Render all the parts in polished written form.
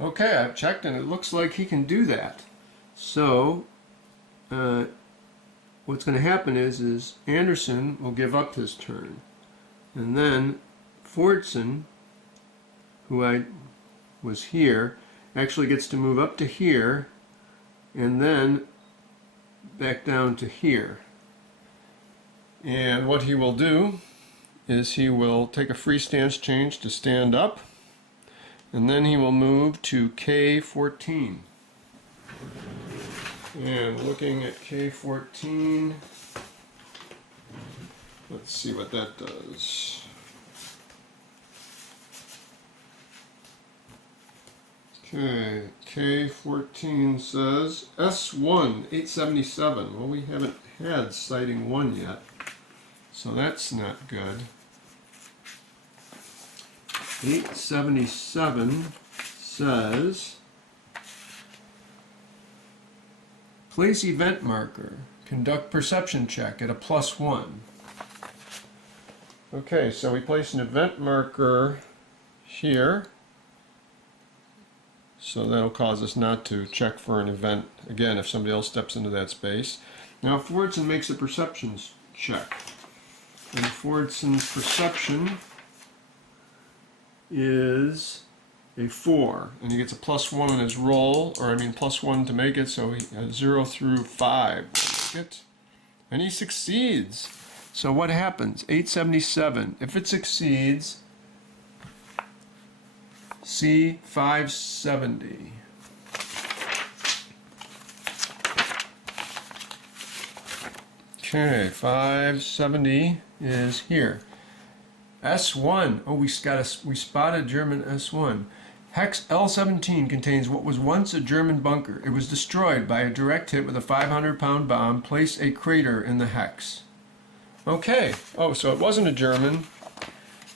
Okay, I've checked and it looks like he can do that. So, what's going to happen is Anderson will give up his turn. And then Fordson, who I was here, actually gets to move up to here and then back down to here. And what he will do is he will take a free stance change to stand up, and then he will move to K14. And looking at K14, let's see what that does. Okay, K14 says S1, 877. Well, we haven't had sighting 1 yet, so that's not good. 877 says place event marker, conduct perception check at a +1. Okay, so we place an event marker here. So that'll cause us not to check for an event again if somebody else steps into that space. Now Fordson makes a perception check. And Fordson's perception is a 4. And he gets a +1 on his roll, or I mean +1 to make it, so he 0 through 5 will make it. And he succeeds. So what happens? 877. If it succeeds, C570. Okay, 570 is here. S1. Oh, we spotted German S1. Hex L17 contains what was once a German bunker. It was destroyed by a direct hit with a 500-pound bomb. Place a crater in the hex. Okay. Oh, so it wasn't a German.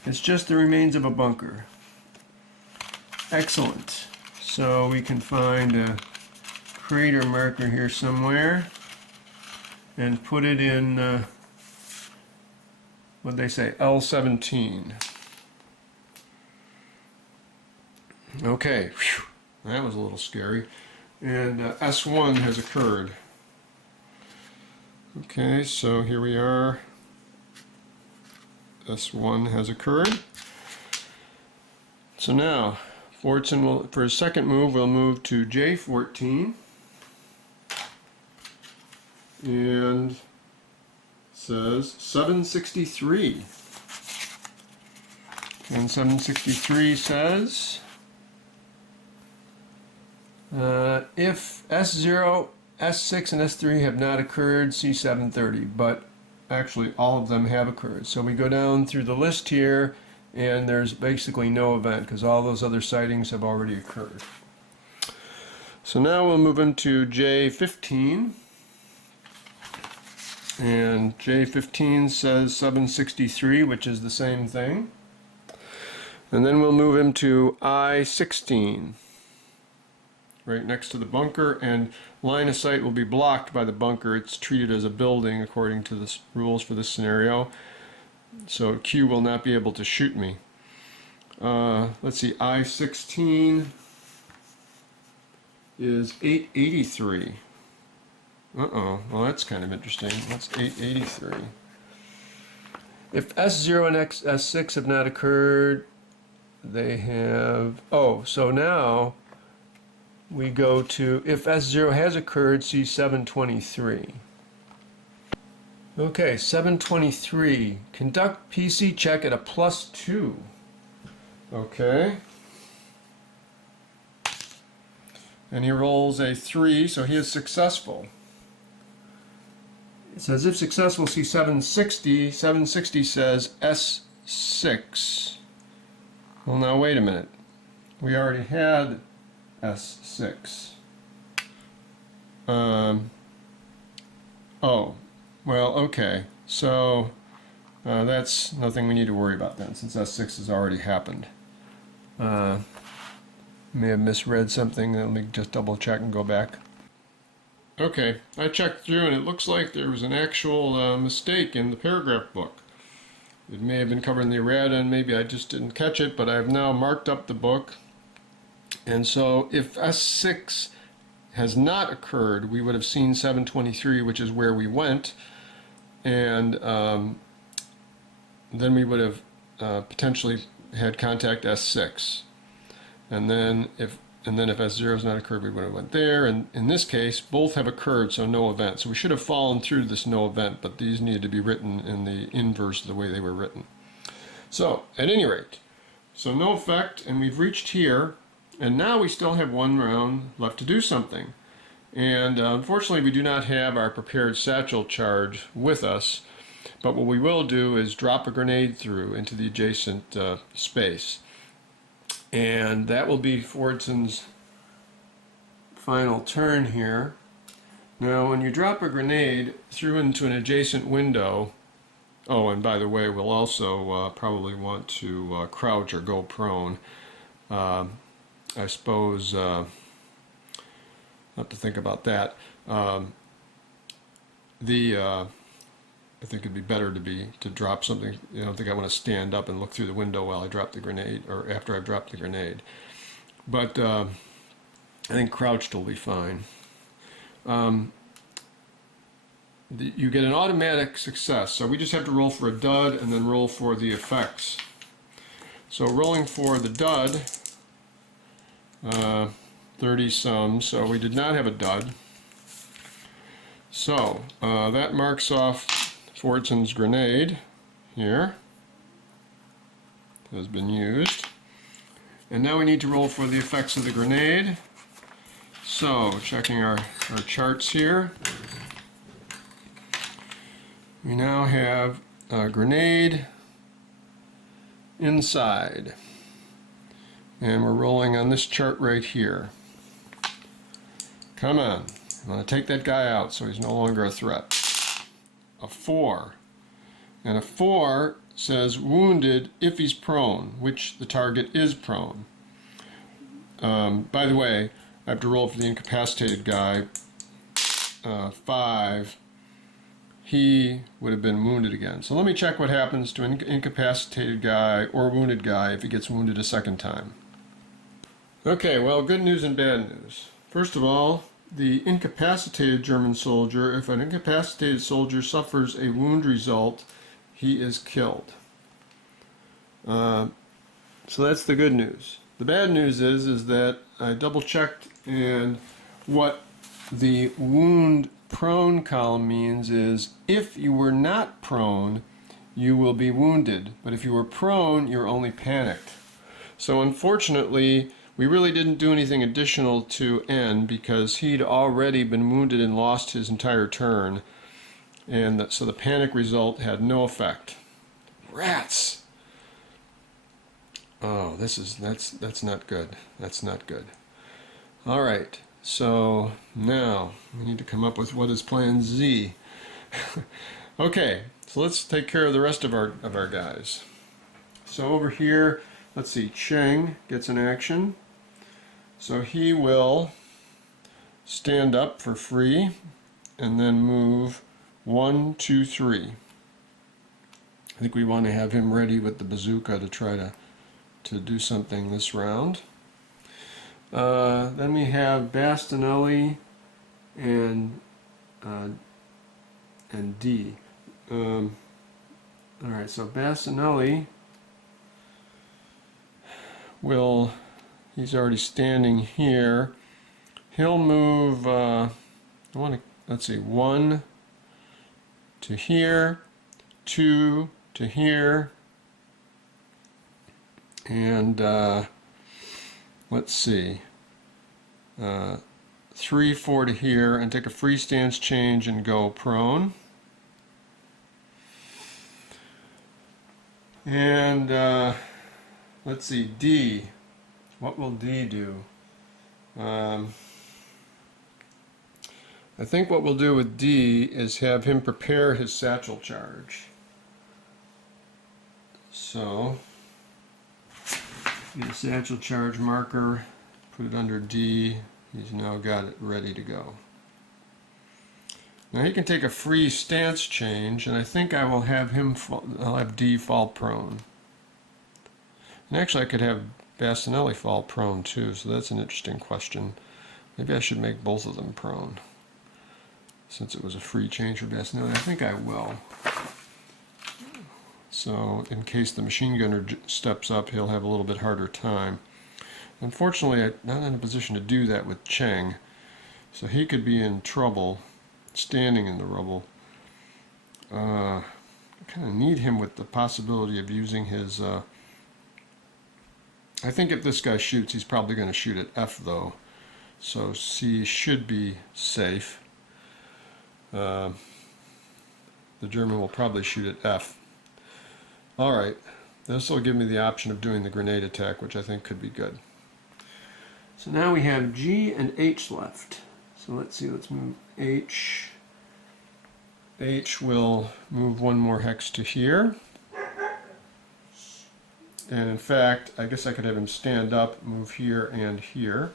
It's just the remains of a bunker. Excellent. So we can find a crater marker here somewhere and put it in, what'd they say, L17. Okay, whew, that was a little scary. And S1 has occurred. Okay, so here we are. S1 has occurred. So now, Fordson will, for his second move, will move to J14. And says 763. And 763 says, if S0, S6, and S3 have not occurred, C730. But actually, all of them have occurred. So we go down through the list here, and there's basically no event because all those other sightings have already occurred. So now we'll move into J15. And J15 says 763, which is the same thing. And then we'll move him to I16, right next to the bunker, and line of sight will be blocked by the bunker. It's treated as a building according to the rules for this scenario. So Q will not be able to shoot me. Let's see, I16 is 883. Uh-oh, well that's kind of interesting. That's 883. If S0 and S6 have not occurred, they have... Oh, so now we go to, if S0 has occurred, C723. Okay, 723. Conduct PC check at a +2. Okay. And he rolls a 3, so he is successful. It says if successful, see 760. 760 says S6. Well, now wait a minute. We already had S6. Oh. Well, okay, so that's nothing we need to worry about then, since S6 has already happened. May have misread something. Let me just double check and go back. Okay, I checked through and it looks like there was an actual mistake in the paragraph book. It may have been covered in the errata and maybe I just didn't catch it, but I've now marked up the book And so if S6 has not occurred, we would have seen 723, which is where we went, and then we would have potentially had contact S6. And then if S0 has not occurred, we would have went there. And in this case, both have occurred, so no event. So we should have fallen through this no event, but these needed to be written in the inverse of the way they were written. So, at any rate, so no effect, and we've reached here, and now we still have one round left to do something. And unfortunately, we do not have our prepared satchel charge with us, but what we will do is drop a grenade through into the adjacent space. And that will be Fordson's final turn here. Now, when you drop a grenade through into an adjacent window, oh, and by the way, we'll also probably want to crouch or go prone. I suppose I'll have to think about that. I think it'd be better to drop something. I don't think I want to stand up and look through the window while I drop the grenade, or after I've dropped the grenade. But I think crouched will be fine. You get an automatic success, so we just have to roll for a dud and then roll for the effects. So rolling for the dud, 30 some, so we did not have a dud. So that marks off Fordson's grenade here. Has been used. And now we need to roll for the effects of the grenade. So checking our charts here. We now have a grenade inside. And we're rolling on this chart right here. Come on. I'm going to take that guy out so he's no longer a threat. A 4. And a 4 says wounded if he's prone, which the target is prone. By the way, I have to roll for the incapacitated guy. 5. He would have been wounded again. So let me check what happens to an incapacitated guy or wounded guy if he gets wounded a second time. Okay, well, good news and bad news. First of all, the incapacitated German soldier, if an incapacitated soldier suffers a wound result, he is killed. So that's the good news. The bad news is that I double checked, and what the wound prone column means is if you were not prone, you will be wounded. But if you were prone, you're only panicked. So unfortunately, we really didn't do anything additional to N because he'd already been wounded and lost his entire turn. And so the panic result had no effect. Rats! Oh, that's not good. That's not good. All right. So now we need to come up with what is plan Z. Okay, so let's take care of the rest of our guys. So over here, let's see, Cheng gets an action. So he will stand up for free and then move 1, 2, 3. I think we want to have him ready with the bazooka to try to do something this round. Then we have Bastinelli and D. Alright, so Bastinelli he's already standing here. He'll move, let's see, 1 to here, 2 to here, and let's see, 3, 4 to here, and take a free stance change and go prone. And let's see, D. What will D do? I think what we'll do with D is have him prepare his satchel charge. So, get a satchel charge marker, put it under D. He's now got it ready to go. Now he can take a free stance change, and I think I will have I'll have D fall prone. And actually I could have Bastinelli fall prone too, so that's an interesting question. Maybe I should make both of them prone, since it was a free change for Bastinelli. I think I will. So in case the machine gunner steps up, he'll have a little bit harder time. Unfortunately, I'm not in a position to do that with Cheng, so he could be in trouble standing in the rubble. I kind of need him with the possibility of using his... I think if this guy shoots, he's probably going to shoot at F though. So C should be safe. The German will probably shoot at F. Alright, this will give me the option of doing the grenade attack, which I think could be good. So now we have G and H left. So let's see, let's move H. H will move one more hex to here. And in fact, I guess I could have him stand up, move here and here.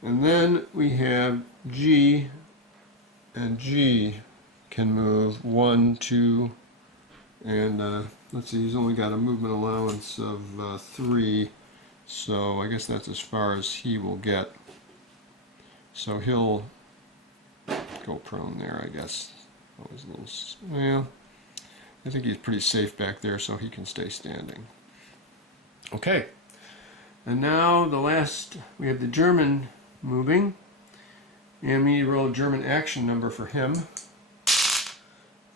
And then we have G, and G can move 1, 2, and let's see, he's only got a movement allowance of 3, so I guess that's as far as he will get. So he'll go prone there, I guess. Always a little, well, I think he's pretty safe back there, so he can stay standing. Okay, and now the last, we have the German moving, and we need to roll a German action number for him,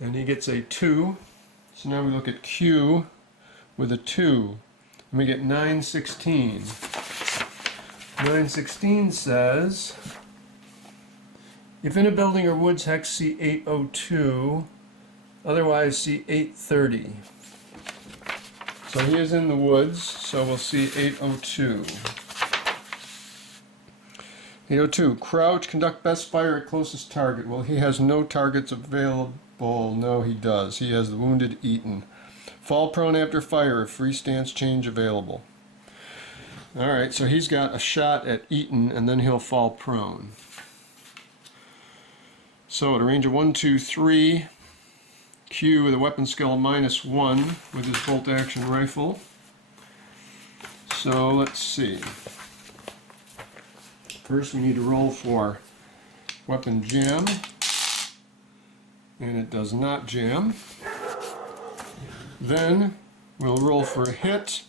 and he gets a 2. So now we look at Q with a 2, and we get 916. 916 says, if in a building or woods, hex see 802, otherwise see 830. So he is in the woods, so we'll see 802. 802, crouch, conduct best fire at closest target. Well, he has no targets available. No, he does. He has the wounded Eaton. Fall prone after fire, if free stance change available. Alright, so he's got a shot at Eaton, and then he'll fall prone. So at a range of 1, 2, 3, Q with a weapon skill -1 with his bolt action rifle. So let's see. First we need to roll for weapon jam, and it does not jam. Then we'll roll for a hit.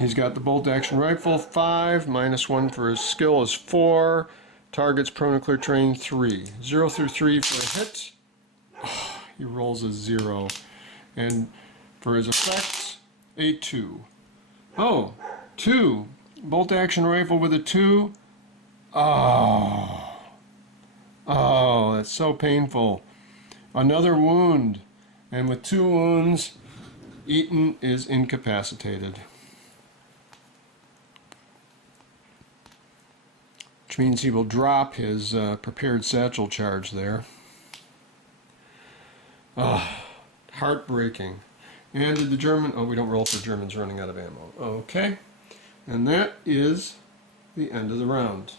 He's got the bolt action rifle, 5, -1 for his skill is 4. Targets prone and clear terrain 3. 0 through 3 for a hit. Oh, he rolls a 0. And for his effects, a 2. Oh, 2. Bolt action rifle with a 2. Oh. Oh, that's so painful. Another wound. And with 2 wounds, Eaton is incapacitated. Which means he will drop his prepared satchel charge there. Heartbreaking. And did the German... Oh, we don't roll for Germans running out of ammo. Okay. And that is the end of the round.